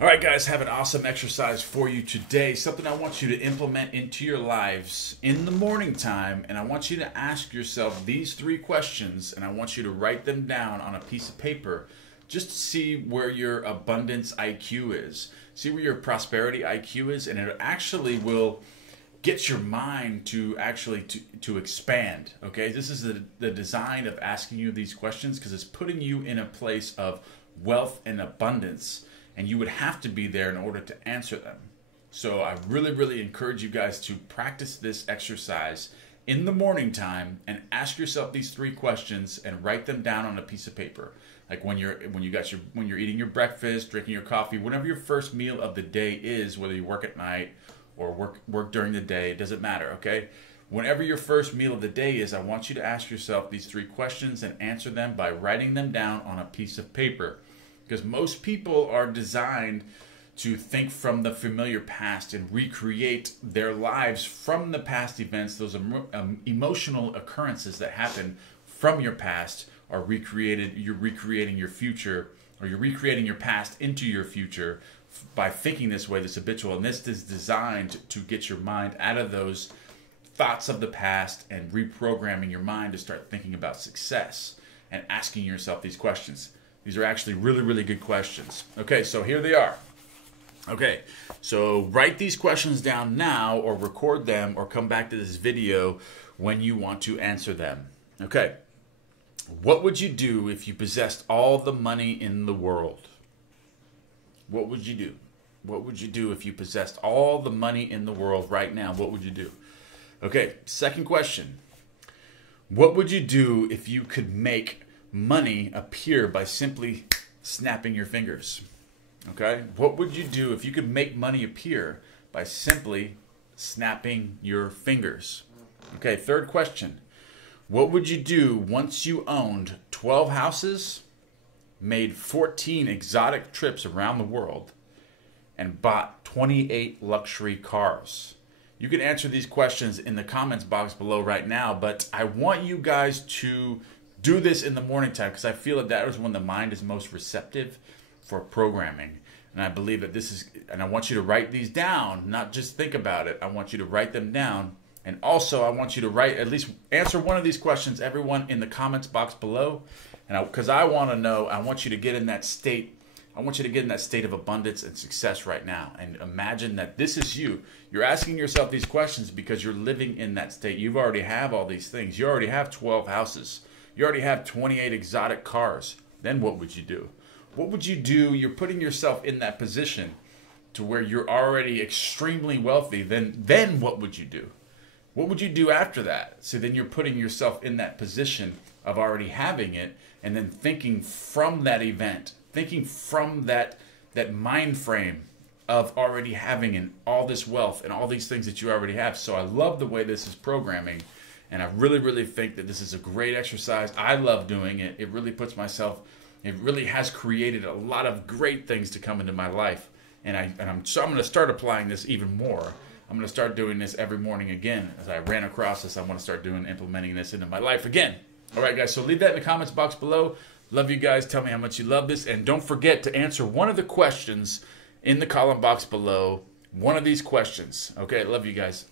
All right, guys, have an awesome exercise for you today. Something I want you to implement into your lives in the morning time. And I want you to ask yourself these 3 questions, and I want you to write them down on a piece of paper just to see where your abundance IQ is. See where your prosperity IQ is, and it actually will get your mind to actually to expand. Okay, this is the design of asking you these questions, because it's putting you in a place of wealth and abundance. And you would have to be there in order to answer them. So I really encourage you guys to practice this exercise in the morning time and ask yourself these 3 questions and write them down on a piece of paper. Like when you're eating your breakfast, drinking your coffee, whatever your first meal of the day is, whether you work at night or work during the day, it doesn't matter, okay? Whenever your first meal of the day is, I want you to ask yourself these 3 questions and answer them by writing them down on a piece of paper. Because most people are designed to think from the familiar past and recreate their lives from the past events. Those emotional occurrences that happen from your past are recreated. You're recreating your future, or you're recreating your past into your future by thinking this way, this habitual. And this is designed to get your mind out of those thoughts of the past and reprogramming your mind to start thinking about success and asking yourself these questions. These are actually really good questions. Okay, so here they are. Okay, so write these questions down now, or record them, or come back to this video when you want to answer them. Okay, what would you do if you possessed all the money in the world? What would you do? What would you do if you possessed all the money in the world right now? What would you do? Okay, second question. What would you do if you could make money appear by simply snapping your fingers? Okay, what would you do if you could make money appear by simply snapping your fingers? Okay, third question. What would you do once you owned 12 houses, made 14 exotic trips around the world, and bought 28 luxury cars? You can answer these questions in the comments box below right now, but I want you guys to do this in the morning time, because I feel that is when the mind is most receptive for programming. And I believe that this is, and I want you to write these down, not just think about it. I want you to write them down. And also I want you to write, at least answer one of these questions, everyone, in the comments box below. And because I want to know, I want you to get in that state. I want you to get in that state of abundance and success right now. And imagine that this is you. You're asking yourself these questions because you're living in that state. You already have all these things. You already have 12 houses. You already have 28 exotic cars. Then what would you do? What would you do? You're putting yourself in that position to where you're already extremely wealthy. Then what would you do? What would you do after that? So then you're putting yourself in that position of already having it, and then thinking from that event, thinking from that mind frame of already having all this wealth and all these things that you already have. So I love the way this is programming. And I really think that this is a great exercise. I love doing it. It really it really has created a lot of great things to come into my life. And I'm going to start applying this even more. I'm going to start doing this every morning again. As I ran across this, I want to start implementing this into my life again. All right, guys, so leave that in the comments box below. Love you guys. Tell me how much you love this. And don't forget to answer one of the questions in the column box below. One of these questions. Okay, love you guys.